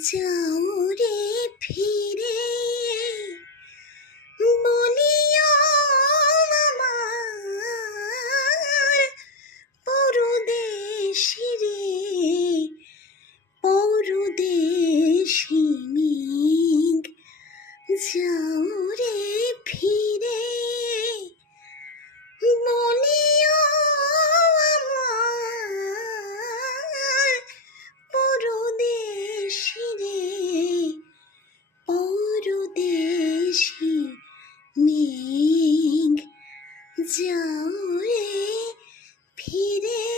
这 ring যাও রে ফিরে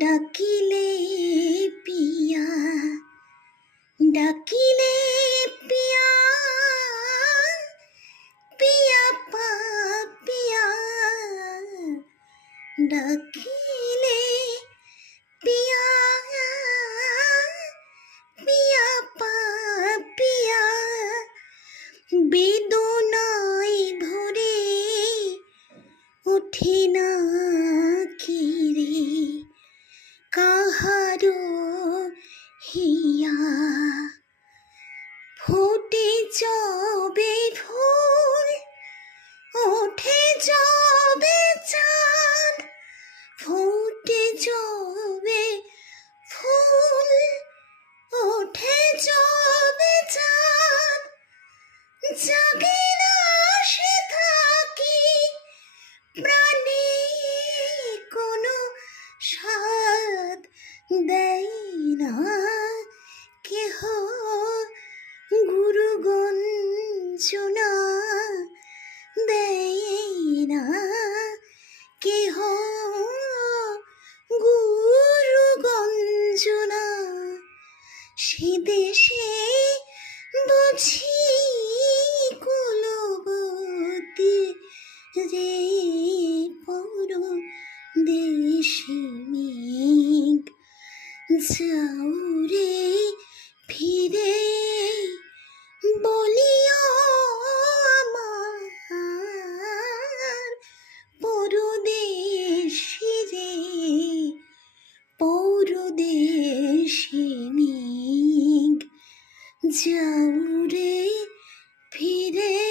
ডাকিলে পিয়া ডাকিলে ado hiya কেহ গুরু গঞ্জনা সে দেশে বুঝি কুলবতি রে পর দেশে মেঘ যাও রে ফিরে repeated.